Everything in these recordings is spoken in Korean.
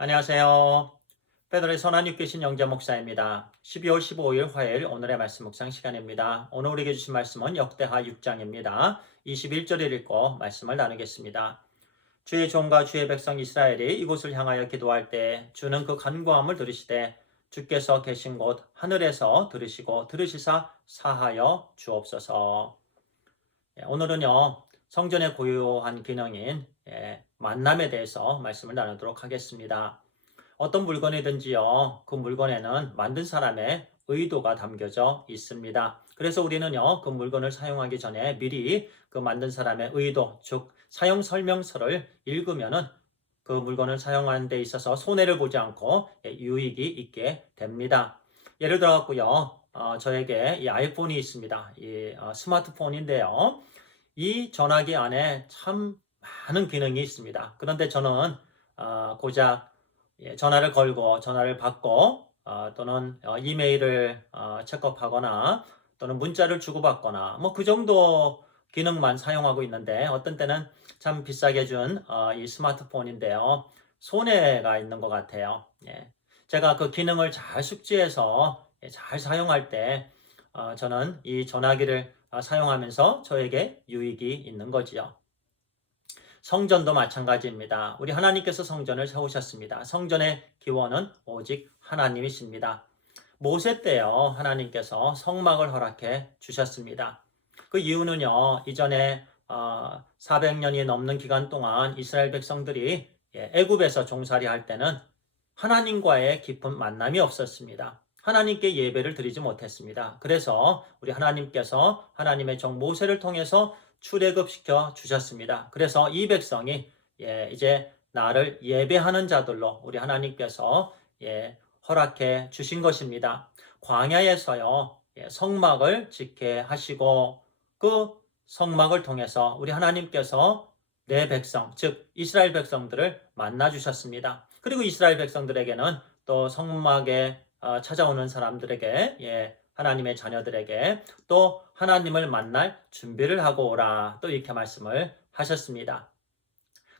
안녕하세요. 페더의 선한육교신 영재 목사입니다. 12월 15일 화요일 오늘의 말씀 묵상 시간입니다. 오늘 우리에게 주신 말씀은 역대하 6장입니다. 21절을 읽고 말씀을 나누겠습니다. 주의 종과 주의 백성 이스라엘이 이곳을 향하여 기도할 때 주는 그 간구함을 들으시되 주께서 계신 곳 하늘에서 들으시고 들으시사 사하여 주옵소서. 오늘은요, 성전의 고유한 기능인 만남에 대해서 말씀을 나누도록 하겠습니다. 어떤 물건이든지요, 그 물건에는 만든 사람의 의도가 담겨져 있습니다. 그래서 우리는요, 그 물건을 사용하기 전에 미리 그 만든 사람의 의도, 즉 사용 설명서를 읽으면은 그 물건을 사용하는 데 있어서 손해를 보지 않고 유익이 있게 됩니다. 예를 들어 갖고요, 저에게 이 아이폰이 있습니다. 이 스마트폰인데요. 이 전화기 안에 참 많은 기능이 있습니다. 그런데 저는 고작 전화를 걸고 전화를 받고 또는 이메일을 체크업하거나 또는 문자를 주고받거나 뭐 그 정도 기능만 사용하고 있는데 어떤 때는 참 비싸게 준 이 스마트폰인데요. 손해가 있는 것 같아요. 예. 제가 그 기능을 잘 숙지해서 잘 사용할 때 저는 이 전화기를 사용하면서 저에게 유익이 있는 거지요. 성전도 마찬가지입니다. 우리 하나님께서 성전을 세우셨습니다. 성전의 기원은 오직 하나님이십니다. 모세 때요, 하나님께서 성막을 허락해 주셨습니다. 그 이유는요, 이전에 400년이 넘는 기간 동안 이스라엘 백성들이 애굽에서 종살이 할 때는 하나님과의 깊은 만남이 없었습니다. 하나님께 예배를 드리지 못했습니다. 그래서 우리 하나님께서 하나님의 종 모세를 통해서 출애굽시켜 주셨습니다. 그래서 이 백성이 이제 나를 예배하는 자들로 우리 하나님께서 허락해 주신 것입니다. 광야에서요 성막을 짓게 하시고 그 성막을 통해서 우리 하나님께서 내 백성, 즉 이스라엘 백성들을 만나 주셨습니다. 그리고 이스라엘 백성들에게는 또 성막에 찾아오는 사람들에게 하나님의 자녀들에게 또 하나님을 만날 준비를 하고 오라 또 이렇게 말씀을 하셨습니다.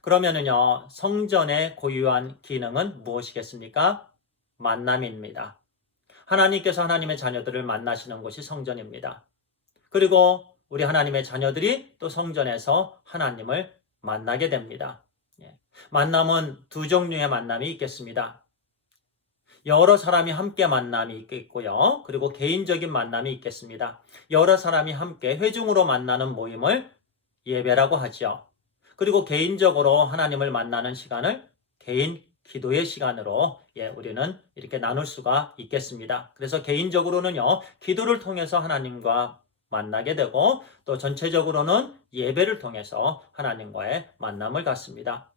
그러면은요 성전의 고유한 기능은 무엇이겠습니까? 만남입니다. 하나님께서 하나님의 자녀들을 만나시는 곳이 성전입니다. 그리고 우리 하나님의 자녀들이 또 성전에서 하나님을 만나게 됩니다. 만남은 두 종류의 만남이 있겠습니다. 여러 사람이 함께 만남이 있겠고요. 그리고 개인적인 만남이 있겠습니다. 여러 사람이 함께 회중으로 만나는 모임을 예배라고 하죠. 그리고 개인적으로 하나님을 만나는 시간을 개인 기도의 시간으로 우리는 이렇게 나눌 수가 있겠습니다. 그래서 개인적으로는요, 기도를 통해서 하나님과 만나게 되고 또 전체적으로는 예배를 통해서 하나님과의 만남을 갖습니다.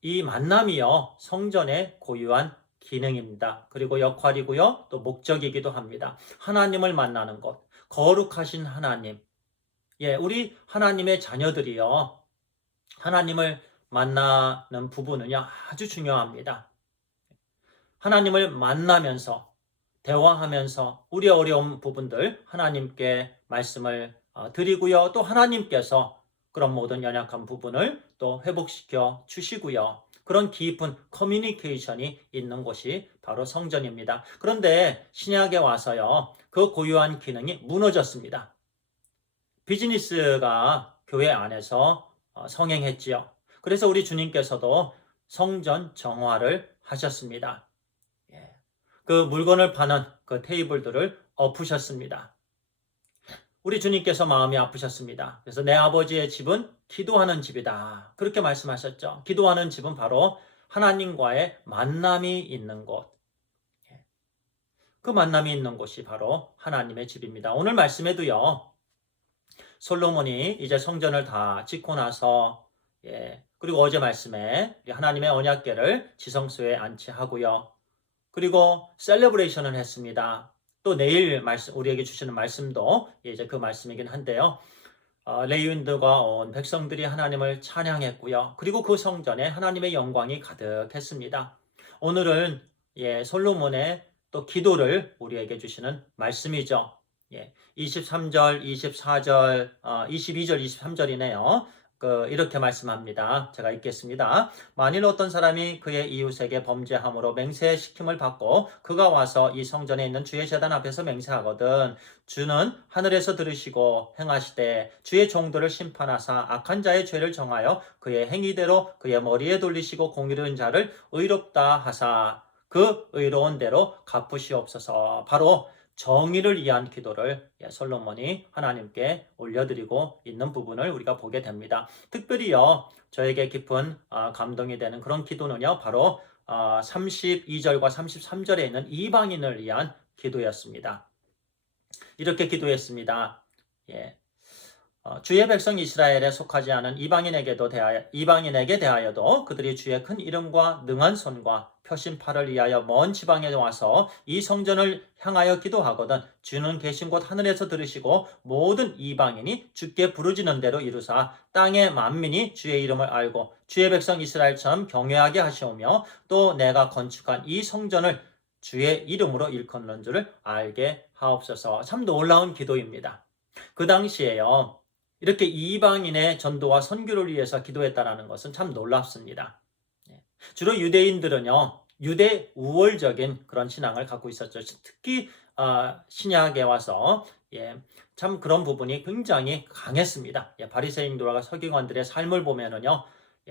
이 만남이요, 성전의 고유한 기능입니다. 그리고 역할이고요, 또 목적이기도 합니다. 하나님을 만나는 것, 거룩하신 하나님. 우리 하나님의 자녀들이요, 하나님을 만나는 부분은요, 아주 중요합니다. 하나님을 만나면서, 대화하면서 우리 어려운 부분들 하나님께 말씀을 드리고요. 또 하나님께서 그런 모든 연약한 부분을 또 회복시켜 주시고요. 그런 깊은 커뮤니케이션이 있는 곳이 바로 성전입니다. 그런데 신약에 와서요. 그 고유한 기능이 무너졌습니다. 비즈니스가 교회 안에서 성행했지요. 그래서 우리 주님께서도 성전 정화를 하셨습니다. 그 물건을 파는 그 테이블들을 엎으셨습니다. 우리 주님께서 마음이 아프셨습니다. 그래서 내 아버지의 집은 기도하는 집이다. 그렇게 말씀하셨죠. 기도하는 집은 바로 하나님과의 만남이 있는 곳. 그 만남이 있는 곳이 바로 하나님의 집입니다. 오늘 말씀에도요. 솔로몬이 이제 성전을 다 짓고 나서 그리고 어제 말씀에 하나님의 언약궤를 지성소에 안치하고요. 그리고 셀러브레이션을 했습니다. 또 내일 우리에게 주시는 말씀도 이제 그 말씀이긴 한데요. 레위인들과 온 백성들이 하나님을 찬양했고요. 그리고 그 성전에 하나님의 영광이 가득했습니다. 오늘은 솔로몬의 또 기도를 우리에게 주시는 말씀이죠. 23절, 24절, 22절, 23절이네요. 이렇게 말씀합니다. 제가 읽겠습니다. 만일 어떤 사람이 그의 이웃에게 범죄함으로 맹세시킴을 받고 그가 와서 이 성전에 있는 주의 제단 앞에서 맹세하거든 주는 하늘에서 들으시고 행하시되 주의 종들을 심판하사 악한 자의 죄를 정하여 그의 행위대로 그의 머리에 돌리시고 공의로운 자를 의롭다 하사 그 의로운 대로 갚으시옵소서. 바로 정의를 위한 기도를 솔로몬이 하나님께 올려드리고 있는 부분을 우리가 보게 됩니다. 특별히요, 저에게 깊은 감동이 되는 그런 기도는요, 바로 32절과 33절에 있는 이방인을 위한 기도였습니다. 이렇게 기도했습니다. 예. 주의 백성 이스라엘에 속하지 않은 이방인에게 대하여도 그들이 주의 큰 이름과 능한 손과 표심팔을 위하여 먼 지방에 와서 이 성전을 향하여 기도하거든 주는 계신 곳 하늘에서 들으시고 모든 이방인이 주께 부르짖는 대로 이루사 땅의 만민이 주의 이름을 알고 주의 백성 이스라엘처럼 경외하게 하시오며 또 내가 건축한 이 성전을 주의 이름으로 일컫는 줄을 알게 하옵소서. 참 놀라운 기도입니다. 그 당시에요. 이렇게 이방인의 전도와 선교를 위해서 기도했다는 것은 참 놀랍습니다. 주로 유대인들은요, 유대 우월적인 그런 신앙을 갖고 있었죠. 특히 신약에 와서 참 그런 부분이 굉장히 강했습니다. 바리새인들과 서기관들의 삶을 보면은요,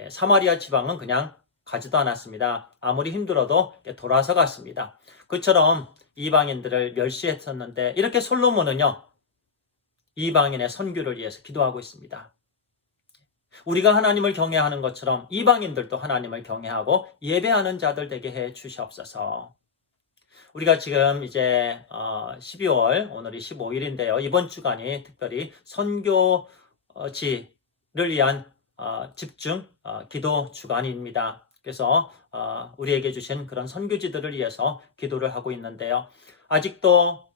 사마리아 지방은 그냥 가지도 않았습니다. 아무리 힘들어도 돌아서 갔습니다. 그처럼 이방인들을 멸시했었는데 이렇게 솔로몬은요, 이방인의 선교를 위해서 기도하고 있습니다. 우리가 하나님을 경외하는 것처럼 이방인들도 하나님을 경외하고 예배하는 자들 되게 해 주시옵소서. 우리가 지금 이제 12월 오늘이 15일인데요. 이번 주간이 특별히 선교지를 위한 집중 기도 주간입니다. 그래서 우리에게 주신 그런 선교지들을 위해서 기도를 하고 있는데요. 아직도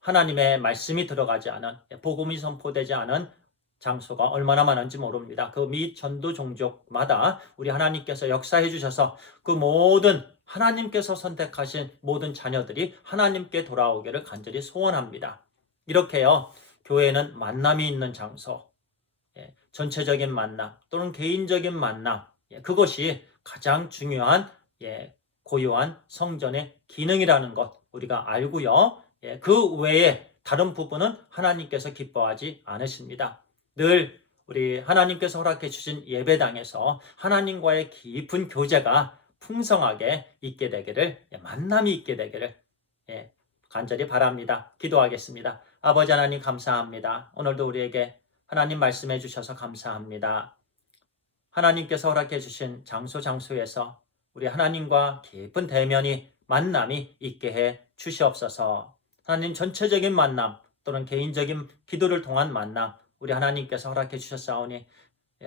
하나님의 말씀이 들어가지 않은 복음이 선포되지 않은 장소가 얼마나 많은지 모릅니다. 그 미 전도 종족마다 우리 하나님께서 역사해 주셔서 그 모든 하나님께서 선택하신 모든 자녀들이 하나님께 돌아오기를 간절히 소원합니다. 이렇게요, 교회는 만남이 있는 장소, 전체적인 만남 또는 개인적인 만남, 그것이 가장 중요한 고유한 성전의 기능이라는 것 우리가 알고요. 그 외에 다른 부분은 하나님께서 기뻐하지 않으십니다. 늘 우리 하나님께서 허락해 주신 예배당에서 하나님과의 깊은 교제가 풍성하게 있게 되기를, 만남이 있게 되기를 간절히 바랍니다. 기도하겠습니다. 아버지 하나님 감사합니다. 오늘도 우리에게 하나님 말씀해 주셔서 감사합니다. 하나님께서 허락해 주신 장소에서 우리 하나님과 깊은 대면이 만남이 있게 해 주시옵소서. 하나님 전체적인 만남 또는 개인적인 기도를 통한 만남 우리 하나님께서 허락해 주셨사오니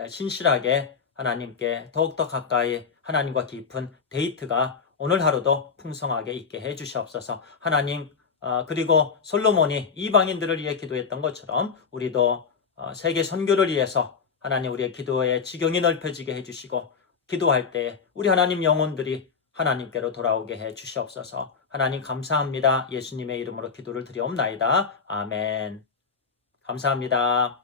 신실하게 하나님께 더욱더 가까이 하나님과 깊은 데이트가 오늘 하루도 풍성하게 있게 해 주시옵소서. 하나님 그리고 솔로몬이 이방인들을 위해 기도했던 것처럼 우리도 세계 선교를 위해서 하나님 우리의 기도의 지경이 넓혀지게 해주시고 기도할 때 우리 하나님 영혼들이 하나님께로 돌아오게 해 주시옵소서. 하나님 감사합니다. 예수님의 이름으로 기도를 드리옵나이다. 아멘. 감사합니다.